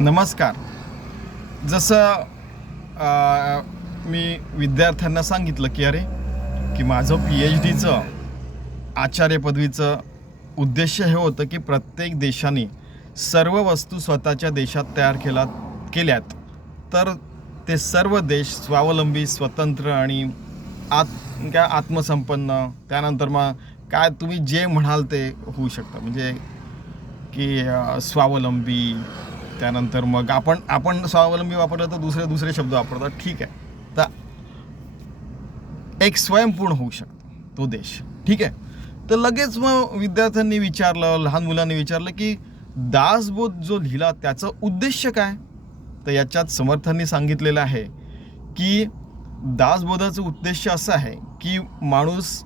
नमस्कार. जसं मी विद्यार्थ्यांना सांगितलं की अरे की माझं पी एच डीचं आचार्य पदवीचं उद्देश हे होतं की प्रत्येक देशाने सर्व वस्तू स्वतःच्या देशात तयार केला केल्यात. तर ते सर्व देश स्वावलंबी स्वतंत्र आणि आत काय आत्मसंपन्न त्यानंतर मग काय तुम्ही जे म्हणाल ते होऊ शकतं. म्हणजे की स्वावलंबी त्यानंतर मग आपण आपण स्वावलंबी वापरलं तर दुसरे दुसरे शब्द वापरतात. ठीक आहे. तर एक स्वयंपूर्ण होऊ शकतो तो देश. ठीक आहे? तर लगेच मग विद्यार्थ्यांनी विचारलं लहान मुलांनी विचारलं की दासबोध जो लिहिला त्याचं उद्देश काय? तर याच्यात समर्थांनी सांगितलेलं आहे की दासबोधाचं उद्देश असं आहे की माणूस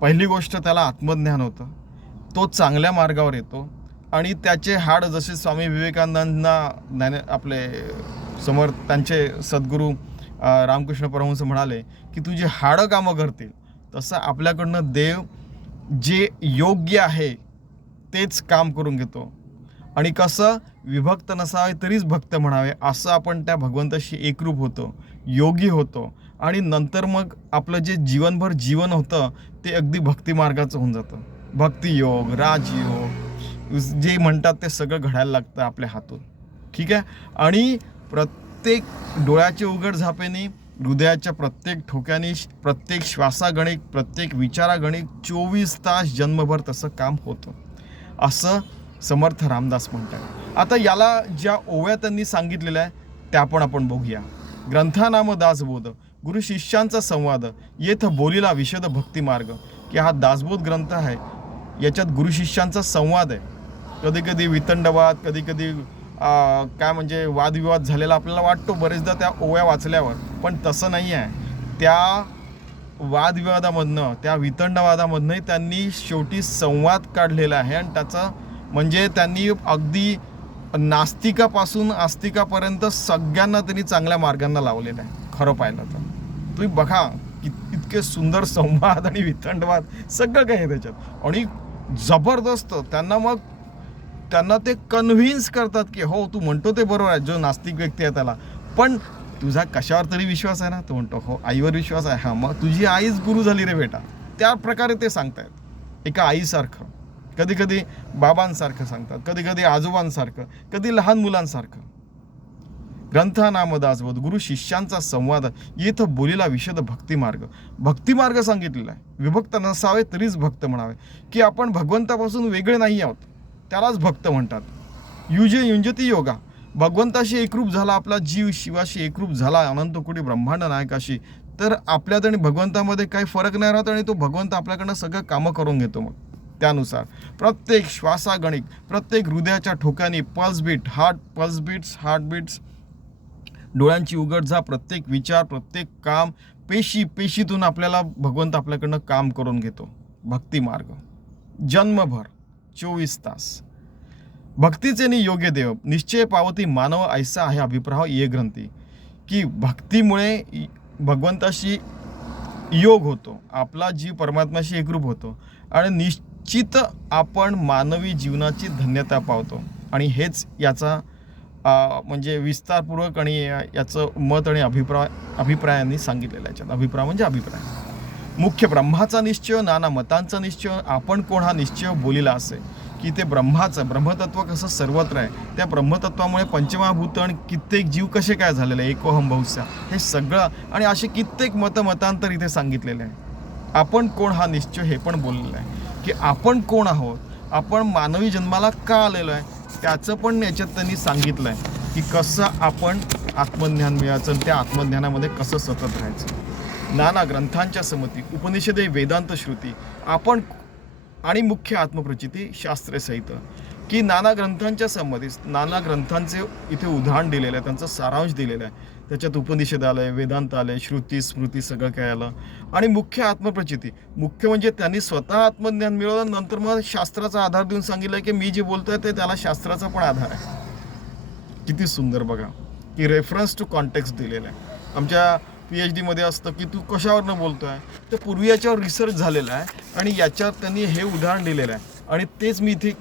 पहिली गोष्ट त्याला आत्मज्ञान होतं. तो चांगल्या मार्गावर येतो. आणि त्याचे हाड जसे स्वामी विवेकानंदांना ज्ञान आपले समोर त्यांचे सद्गुरू रामकृष्ण परमहंस म्हणाले की तुझी हाडं कामं करतील तसं आपल्याकडनं देव जे योग्य आहे तेच काम करून घेतो. आणि कसं विभक्त नसावे तरीच भक्त म्हणावे असं आपण त्या भगवंताशी एकरूप होतो योगी होतो. आणि नंतर मग आपलं जे जीवनभर जीवन होतं ते अगदी भक्तिमार्गाचं होऊन जातं. भक्तियोग राजयोग जे म्हणतात ते सगळं घडायला लागतं आपल्या हातून. ठीक आहे? आणि प्रत्येक डोळ्याचे उघड झापेने हृदयाच्या प्रत्येक ठोक्याने प्रत्येक श्वासागणिक प्रत्येक विचारागणिक चोवीस तास जन्मभर तसं काम होतं. असं समर्थ रामदास म्हणतात. आता याला ज्या ओव्या त्यांनी सांगितलेल्या आहे त्या पण आपण बघूया. ग्रंथानाम दासबोध गुरु शिष्यांचा संवाद येथ बोलीला विशद भक्ती मार्ग की हा दासबोध ग्रंथ आहे. याच्यात गुरु शिष्यांचा संवाद आहे. कधी कधी वितंडवाद कधी कधी काय म्हणजे वादविवाद झालेला आपल्याला वाटतो बरेचदा त्या ओव्या वाचल्यावर. पण तसं नाही आहे. त्या वादविवादामधनं त्या वितंडवादामधनंही त्यांनी शेवटी संवाद काढलेला आहे आणि त्याचं म्हणजे त्यांनी अगदी नास्तिकापासून आस्तिकापर्यंत सगळ्यांना त्यांनी चांगल्या मार्गांना लावलेलं आहे. खरं पाहिलं तर. तुम्ही बघा कि इतके सुंदर संवाद आणि वितंडवाद सगळं काही आहे त्याच्यात. आणि जबरदस्त त्यांना मग त्यांना ते कन्व्हिन्स करतात की हो तू म्हणतो ते बरोबर आहे जो नास्तिक व्यक्ती आहे त्याला. पण तुझा कशावर तरी विश्वास आहे ना? तो म्हणतो हो आईवर विश्वास आहे. हा मग तुझी आईच गुरु झाली रे बेटा. त्या प्रकारे ते सांगतायत. एका आईसारखं. कधी कधी बाबांसारखं सांगतात. कधी कधी आजोबांसारखं. कधी लहान मुलांसारखं. ग्रंथानाम दासबोध गुरु शिष्यांचा संवाद येथं बोलीला विशद भक्तिमार्ग. भक्तिमार्ग सांगितलेला आहे. विभक्त नसावे तरीच भक्त म्हणावे. की आपण भगवंतापासून वेगळे नाही आहोत. त्यालाच भक्त म्हणतात. युजे युंजती योगा. भगवंताशी एकरूप झाला आपला जीव शिवाशी एकरूप झाला अनंत कोटी ब्रह्मांड नायकाशी तर आपल्यात आणि भगवंतामध्ये काही फरक नाही राहत आणि तो भगवंत आपल्याकडनं सगळं कामं करून घेतो मग. त्यानुसार प्रत्येक श्वासागणिक प्रत्येक हृदयाच्या ठोक्याने pulse beat heart pulse beats heart beats डोळ्यांची उघडझा प्रत्येक विचार प्रत्येक काम पेशी पेशीतून आपल्याला भगवंत आपल्याकडनं काम करून घेतो. भक्ती मार्ग जन्मभर. चोवीस तास. भक्तीचे नि योग्य देव निश्चय पावती मानव ऐसा आहे अभिप्राव ये ग्रंथी. की भक्तीमुळे भगवंताशी योग होतो आपला जीव परमात्म्याशी एकरूप होतो आणि निश्चित आपण मानवी जीवनाची धन्यता पावतो. आणि हेच याचा म्हणजे विस्तारपूर्वक आणि या- याचं मत आणि अभिप्राय अभिप्रायांनी सांगितलेलं याच्यात अभिप्राय म्हणजे अभिप्राय. मुख्य ब्रह्माचा निश्चय नाना मतांचा निश्चय आपण कोण हा निश्चय बोलिला असे? की ते ब्रह्माचं ब्रह्मतत्व कसं सर्वत्र आहे? त्या ब्रह्मतत्वामुळे पंचमहाभूत आणि कित्येक जीव कसे काय झालेले? आहे एकोहम बहुस्या हे सगळं आणि असे कित्येक मतमतांतर इथे सांगितलेले आहे. आपण कोण हा निश्चय हे पण बोललेलं आहे. की आपण कोण आहोत? आपण मानवी जन्माला का आलेलो आहे? त्याचं पण याच्यात त्यांनी सांगितलं आहे. की कसं आपण आत्मज्ञान मिळायचं आणि त्या आत्मज्ञानामध्ये कसं सतत राहायचं? नाना ग्रंथांच्या समती उपनिषदे वेदांत श्रुती आपण आणि मुख्य आत्मप्रचिती शास्त्रसहित. की नाना ग्रंथांच्या संमतीस नाना ग्रंथांचे इथे उदाहरण दिलेलं आहे त्यांचा सारांश दिलेला आहे. त्याच्यात उपनिषद आलं आहे वेदांत आलं आहे श्रुती स्मृती सगळं काय आलं. आणि मुख्य आत्मप्रचिती मुख्य म्हणजे त्यांनी स्वतः आत्मज्ञान मिळवलं नंतर मग शास्त्राचा आधार देऊन सांगितलं की मी जे बोलतोय ते त्याला शास्त्राचा पण आधार आहे. किती सुंदर बघा. की रेफरन्स टू कॉन्टेक्स्ट दिलेलं आहे. आमच्या पी एच डीमध्ये असतं की तू कशावरनं बोलतो आहे तर पूर्वी याच्यावर रिसर्च झालेला आहे आणि याच्यावर त्यांनी हे उदाहरण दिलेलं आहे. आणि तेच मी इथे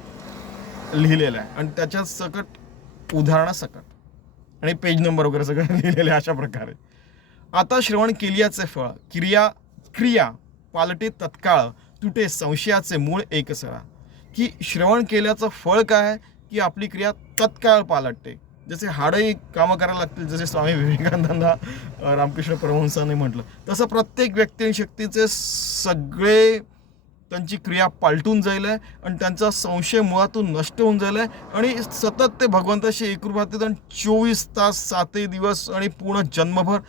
लिहिलेलं आहे. आणि त्याच्यात सकट उदाहरणासकट आणि पेज नंबर वगैरे सगळं लिहिलेलं आहे अशा प्रकारे. आता श्रवण केलियाचे फळ क्रिया क्रिया पालटे तत्काळ तुटे संशयाचे मूळ एकसळा की श्रवण केल्याचं फळ काय? आहे की आपली क्रिया तत्काळ पालटते. जसे हाडंही कामं करायला लागतील जसे स्वामी विवेकानंदांना रामकृष्ण परमहंसांनी म्हटलं तसं प्रत्येक व्यक्ती आणि शक्तीचे सगळे त्यांची क्रिया पालटून जाईल आहे आणि त्यांचा संशय मुळातून नष्ट होऊन जाईल आहे आणि सतत ते भगवंताशी एकरूपात आणि चोवीस तास सातही दिवस आणि पूर्ण जन्मभर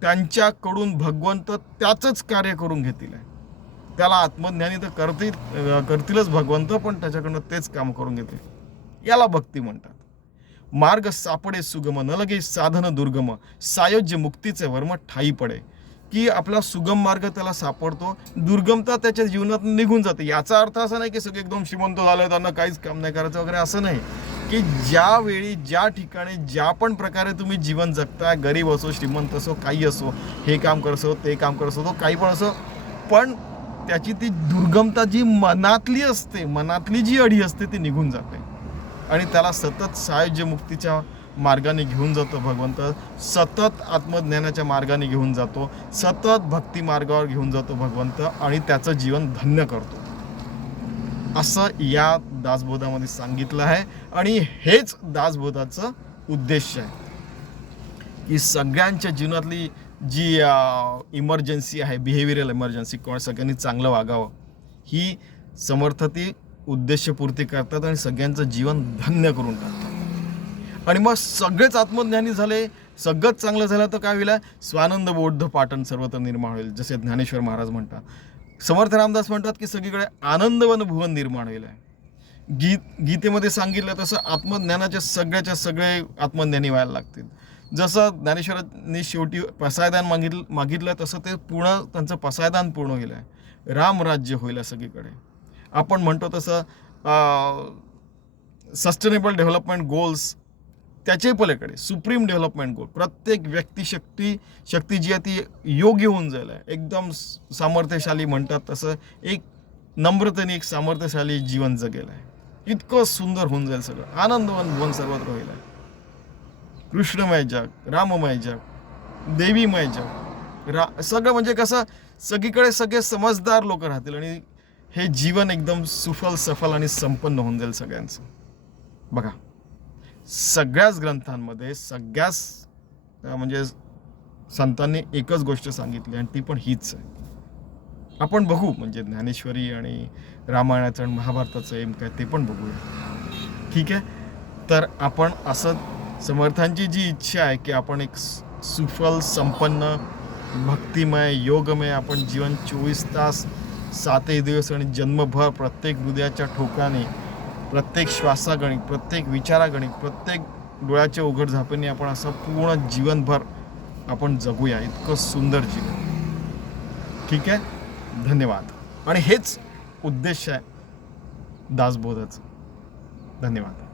त्यांच्याकडून भगवंत त्याचंच कार्य करून घेतील. आहे त्याला आत्मज्ञानी तर करतील करतीलच भगवंत पण त्याच्याकडनं तेच काम करून घेतील. याला भक्ती म्हणतात. मार्ग सापडे सुगम न लगे साधन दुर्गम सायोज्य मुक्तीचे वर्म ठाई पडे. की आपला सुगम मार्ग त्याला सापडतो दुर्गमता त्याच्या जीवनात निघून जाते. याचा अर्थ असा नाही की सगळे एकदम श्रीमंत झालं त्यांना काहीच काम नाही करायचं वगैरे असं नाही. की ज्या वेळी ज्या ठिकाणी ज्या पण प्रकारे तुम्ही जीवन जगता गरीब असो श्रीमंत असो काही असो हे काम करसो ते काम करसो तो काही पण असो पण त्याची ती दुर्गमता जी मनातली असते मनातली जी अडी असते ती निघून जाते. आणि त्याला सतत सायुज्य मुक्तीच्या मार्गाने घेऊन जातो भगवंत. सतत आत्मज्ञानाच्या मार्गाने घेऊन जातो. सतत भक्ती मार्गावर घेऊन जातो भगवंत आणि त्याचं जीवन धन्य करतो. असं या दासबोधामध्ये सांगितलं आहे आणि हेच दासबोधाचं उद्देश आहे. की सगळ्यांच्या जीवनातली जी इमर्जन्सी आहे बिहेवियरल इमर्जन्सी कोण सगळ्यांनी चांगलं वागावं ही समर्थती उद्देशपूर्ती करतात आणि सगळ्यांचं जीवन धन्य करून टाकतात. आणि मग सगळेच आत्मज्ञानी झाले सगळंच चांगलं झालं तर काय होईल? स्वानंद बौद्ध पाटण सर्वत्र निर्माण होईल जसे ज्ञानेश्वर महाराज म्हणतात. समर्थ रामदास म्हणतात की सगळीकडे आनंदवन भुवन निर्माण होईल. आहे गीत गीतेमध्ये सांगितलं तसं आत्मज्ञानाचे सगळ्याच्या सगळे आत्मज्ञानी व्हायला लागतील. जसं ज्ञानेश्वरांनी शेवटी पसायदान मागितलं मागितलं तसं ते पूर्ण त्यांचं पसायदान पूर्ण होईल. आहे रामराज्य होईल सगळीकडे. आपण म्हणतो तसं सस्टेनेबल डेव्हलपमेंट गोल्स त्याच्याही पलीकडे सुप्रीम डेव्हलपमेंट गोल प्रत्येक व्यक्ती शक्ती शक्ती जी आहे ती योग्य होऊन जाईल आहे एकदम सामर्थ्यशाली म्हणतात तसं एक नम्रतेने एक सामर्थ्यशाली जीवन जगेल आहे. इतकं सुंदर होऊन जाईल सगळं. आनंदवन भवन सर्वत्र होईल आहे. कृष्णमय जग राममय जग देवीमय जग रा सगळं म्हणजे कसं सगळीकडे सगळे समजदार लोक राहतील आणि हे जीवन एकदम सुफल सफल आणि संपन्न होऊन जाईल सगळ्यांचं. बघा सगळ्याच ग्रंथांमध्ये सगळ्याच म्हणजे संतांनी एकच गोष्ट सांगितली आणि ती पण हीच आहे. आपण बघू म्हणजे ज्ञानेश्वरी आणि रामायणाचं आणि महाभारताचं एम काय ते पण बघूया. ठीक आहे? तर आपण असं समर्थांची जी इच्छा आहे की आपण एक सुफल संपन्न भक्तिमय योगमय आपण जीवन चोवीस तास सातही दिवस आणि जन्मभर प्रत्येक हृदयाच्या ठोकाने प्रत्येक श्वासागणिक प्रत्येक विचारागणिक प्रत्येक डोळ्याच्या उघड झापेने आपण असं पूर्ण जीवनभर आपण जगूया. इतकं सुंदर जीवन. ठीक आहे? धन्यवाद. आणि हेच उद्देश आहे दासबोधाचं. धन्यवाद.